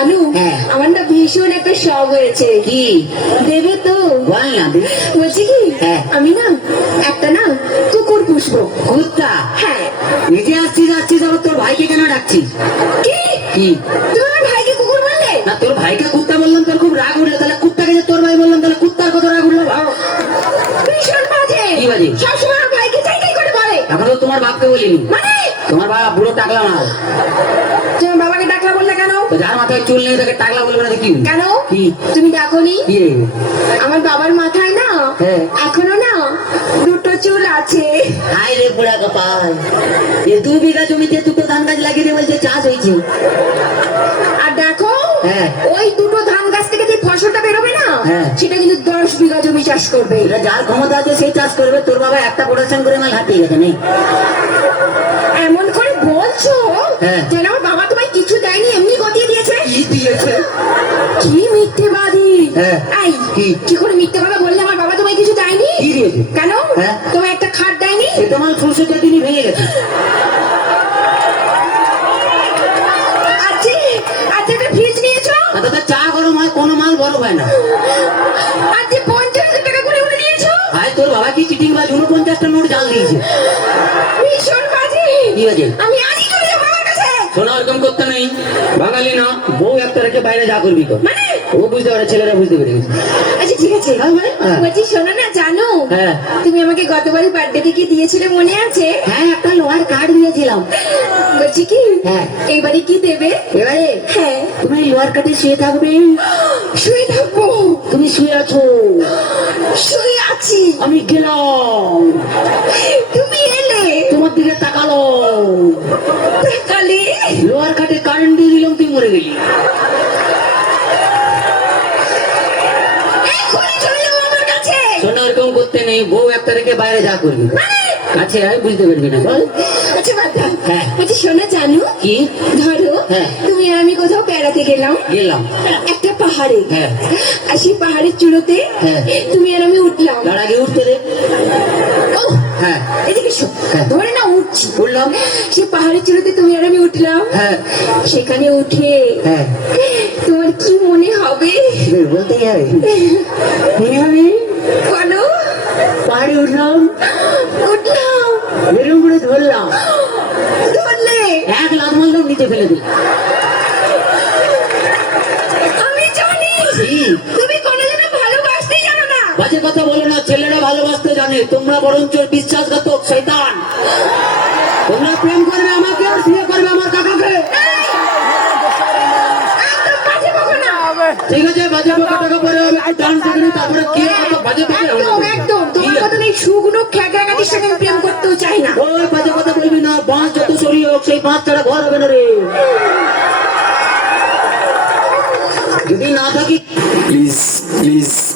জানো হ্যাঁ। আমার না ভীষণ একটা শখ হয়েছে। কি? দেবে তো। বলছি কি হ্যাঁ। আমি না একটা না কুকুর পুষবো। কুত্তা? হ্যাঁ। নিজে আসছিস আসছিস আবার তোর ভাইকে কেন ডাকছিস কি? কি? ভাইকে কুকুর বললে? না তোর ভাইকে কুত্তা বললাম তোর খুব রাগ উঠল। তাহলে কুত্তাকে যে তোর ভাই বললাম তাহলে কুত্তার কত রাগ উঠল ভাও ভীষণ বাজে। কি বাজে? সবসময় তোমার বাপকে বলিনি। মানে? তোমার বাবা বুড়ো টাকলা মাল। তুমি বাবাকে ডাকলা বললে কেন? যার মাথায় চুল নেই তাকে টাকলা বলবে না কি? কেন? কি? তুমি ডাকনি আমার বাবার মাথায় না হ্যাঁ। এখনও না দুটো চুল আছে। হাই রে বুড়া কপাল। এ দু বিঘা জমিতে দুটো ধান গাছ লাগিয়ে বলছে চাষ হয়েছে। আর দেখো হ্যাঁ। ওই দুটো ধান গাছ থেকে বেরোবে না? হ্যাঁ। সেটা কিন্তু দশ বিঘা জমি চাষ করবে। এটা যার ক্ষমতা আছে সেই চাষ করবে। তোর বাবা একটা প্রোডাকশন করে মাল হাতিয়ে গেছে নেই এমন করে বলছো? হ্যাঁ। যেন আমার বাবা তোমায় কিছু দেয়নি এমনি গতিয়ে দিয়েছে? কি দিয়েছে? কি মিথ্যেবাদী? হ্যাঁ। এই কি? করে মিথ্যে কথা বললে আমার বাবা তোমায় কিছু দেয়নি? কি দিয়েছে? কেন। তোমায় একটা খাট দেয়নি? সে তোমার সরষেটা দিনই ভেঙে গেছে। আজকে আজকে একটা ফ্রিজ নিয়েছো? আর হয় মাল গরম না আজকে পঞ্চাশ হাজার টাকা করে উঠে নিয়েছো? ভাই তোর বাবা কি চিটিং বাজ উনপঞ্চাশটা নোট জাল দিয়েছে? ভীষণ বাজে আছে আমি আজই চলে যাব বাবার কাছে। শোনা ওরকম করতে নেই। বাঙালি না বউ একটা রেখে বাইরে যা করবি কর। মানে? ও বুঝতে পারে ছেলেরা বুঝতে পেরে গেছে। আচ্ছা ঠিক আছে। হ্যাঁ। বলছি শোনো না জানো? হ্যাঁ। তুমি আমাকে গতবারই বার্থডে কি দিয়েছিলে মনে আছে? হ্যাঁ একটা লোহার কার্ড দিয়েছিলাম। বলছি কি? হ্যাঁ। এবারে কি দেবে? এবারে? হ্যাঁ। তুমি লোহার কাটে শুয়ে থাকবে। শুয়ে থাকব। তুমি শুয়ে আছো। শুয়ে আছি। আমি গেলাম। তুমি এলে। তোমার দিকে তাকালো। তাকালে? লোহার কাটে কারেন্ট দিয়ে দিলাম তুই মরে গেলি। শোনা ওরকম করতে নেই বউ একটা রেখে বাইরে যা করবি। মানে? কাছে আয় বুঝতে পারবি না। বল। আচ্ছা হ্যাঁ। বলছি শোনো জানো। কি? ধরো হ্যাঁ। তুমি আমি কোথাও বেড়াতে গেলাম। গেলাম। একটা পাহাড়ে। হ্যাঁ। আর সেই পাহাড়ের চূড়োতে হ্যাঁ। তুমি আর আমি উঠলাম। তার আগে উঠতে দে। ও এদিকে শো। ধরে না উঠছি। উঠলাম। সেই পাহাড়ের চূড়োতে তুমি আর আমি উঠলাম। সেখানে উঠে হ্যাঁ। তোমার কি মনে হবে? বেশ, বলতেই হবে? মনে হবে? বলো। পাহাড়ে উঠলাম। উঠলাম। এরকম করে ধরলাম। ধরলে এক নিচে ফেলে দিলাম আমি জানি? তুমি কোনোদিনও ভালোবাসতেই জানো না। বাজে কথা বলো না ছেলেরা ভালোবাসতে জানে। তোমরা বরঞ্চ বিশ্বাসঘাতক শৈতান তোমরা প্রেম করবে আমাকে আর বিয়ে করবে আমার কাকাকে। ঠিক আছে বাজে টাকা পরে হবে। ডান্স শিখে নিই, তারপরে কি বাজে একদম একদম। তোমার কথা নেই শুকনো খ্যাকড়াকাটির সঙ্গে আমি প্রেম করতেও চাই না। ছাড়া ঘর হবে না রে। যদি না থাকি প্লিজ please